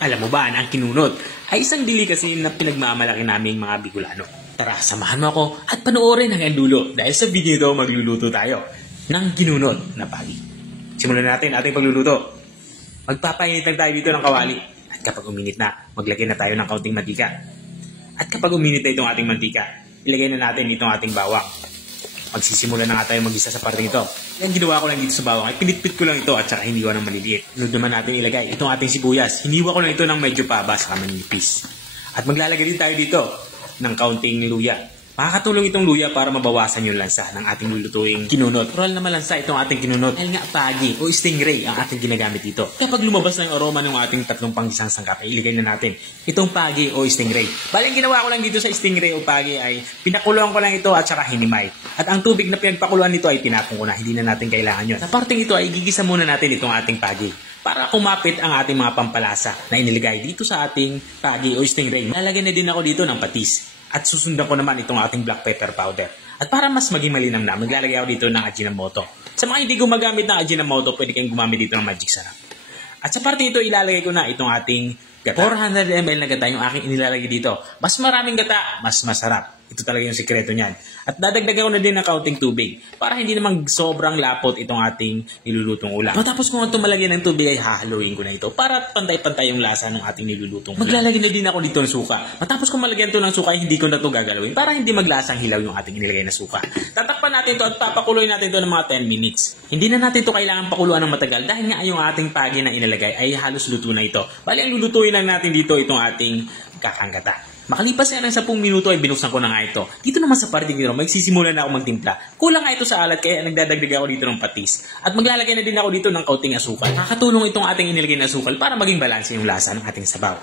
Alam mo ba na ang kinunot ay isang delicacy na pinagmamalaki naming mga Bicolano? Tara, samahan mo ako at panoorin hanggang dulo dahil sa video ito magluluto tayo ng kinunot na pagi. Simulan natin ating pagluluto. Magpapainit lang tayo dito ng kawali at kapag uminit na, maglagay na tayo ng kaunting mantika. At kapag uminit na itong ating mantika, ilagay na natin itong ating bawang. Magsisimula na nga tayo mag-isa sa parte ito. Yan ginawa ko lang dito sa bawang ay pinitpit ko lang ito at saka hiniwa ng maliliit. Sunod naman natin ilagay itong ating sibuyas. Hiniwa ko lang ito ng medyo paba sa manipis. At maglalagay din tayo dito ng kaunting luya. Makakatulong itong luya para mabawasan yung lansa ng ating lulutuing kinunot. Natural na malansa itong ating kinunot dahil nga pagi o stingray ang ating ginagamit dito. Kapag lumabas na yung aroma ng ating tatlong panggisang sangkap, ay iligay na natin itong pagi o stingray. Bali, ang ginawa ko lang dito sa stingray o pagi ay pinakuluan ko lang ito at saka hinimay. At ang tubig na pinagpakuluan nito ay tinapon ko na, hindi na natin kailangan yun. Sa parteng ito ay gigisa muna natin itong ating pagi para kumapit ang ating mga pampalasa na iniligay dito sa ating pagi o stingray. Lalagyan na din ako dito ng patis. At susundan ko naman itong ating black pepper powder. At para mas maging malinam na, maglalagay ako dito ng Ajinomoto. Sa mga hindi gumagamit ng Ajinomoto, pwede kayong gumamit dito ng Magic Sarap. At sa parte ito, ilalagay ko na itong ating gata. 400 ml na gata yung aking inilalagay dito. Mas maraming gata, mas masarap. Ito talaga yung sikreto niyan. At dadagdagan ko na din ng kaunting tubig para hindi naman sobrang lapot itong ating nilulutong ulam. Matapos ko nga malagyan ng tubig ay hahaluin ko na ito para pantay-pantay yung lasa ng ating nilulutong ulam. Maglalagay na din ako dito ng suka. Matapos ko malagyan ito ng suka, hindi ko na ito gagalawin para hindi maglasang hilaw yung ating inilagay na suka. Tatakpan natin ito at papakuloy natin ito ng mga 10 minutes. Hindi na natin ito kailangan pakuluan ng matagal dahil nga yung ating pagi na inilagay ay halos luto na ito. Bali, ang lulutuin lang natin dito itong ating kakanggata. Makalipas yan ng 10 minuto ay binuksan ko na nga ito. Dito naman sa parting ito, magsisimula na ako magtimpla. Kulang nga ito sa alat kaya nagdadagdag ako dito ng patis. At maglalagay na din ako dito ng kaunting asukal. Nakakatulong itong ating inilagay na asukal para maging balanse yung lasa ng ating sabaw.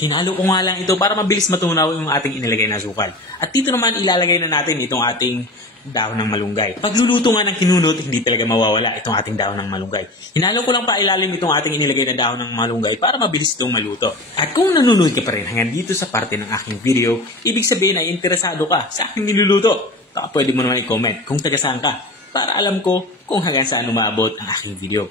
Hinalo ko nga lang ito para mabilis matunaw yung ating inilagay na asukal. At dito naman ilalagay na natin itong ating dahon ng malunggay. Pagluluto nga ng kinunot, hindi talaga mawawala itong ating dahon ng malunggay. Hinalo ko lang pa ilalim itong ating inilagay na dahon ng malunggay para mabilis itong maluto. At kung nanonood ka pa rin hanggang dito sa parte ng aking video, ibig sabihin ay interesado ka sa aking niluluto. Baka pwede mo naman i-comment kung taga saan ka para alam ko kung hanggang saan umabot ang aking video.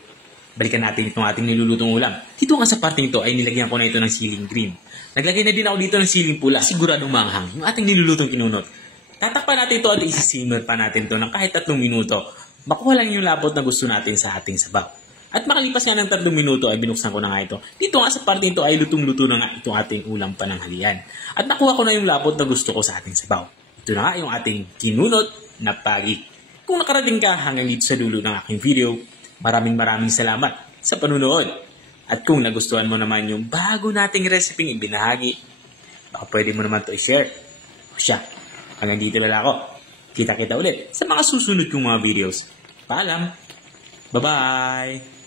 Balikan natin itong ating nilulutong ulam. Dito nga sa parte ito ay nilagyan ko na ito ng siling green. Naglagay na din ako dito ng siling pula. Siguradong manghang yung ating nilulutong kinunot. Tatakpan natin ito at isisimmer pa natin ito ng kahit 3 minuto. Makuha lang yung lapot na gusto natin sa ating sabaw. At makalipas nga ng 3 minuto ay binuksan ko na nga ito. Dito nga sa parte ito ay lutong-luto na nga itong ating ulam pananghalian. At nakuha ko na yung lapot na gusto ko sa ating sabaw. Ito na nga yung ating kinunot na pagi. Kung nakarating ka hanggang dito sa dulo ng aking video, maraming salamat sa panunood. At kung nagustuhan mo naman yung bago nating recipe ibinahagi, baka pwede mo naman ito i-share. O siya. Hanggang dito lang ako. Kita-kita ulit sa mga susunod kong mga videos. Paalam! Bye-bye!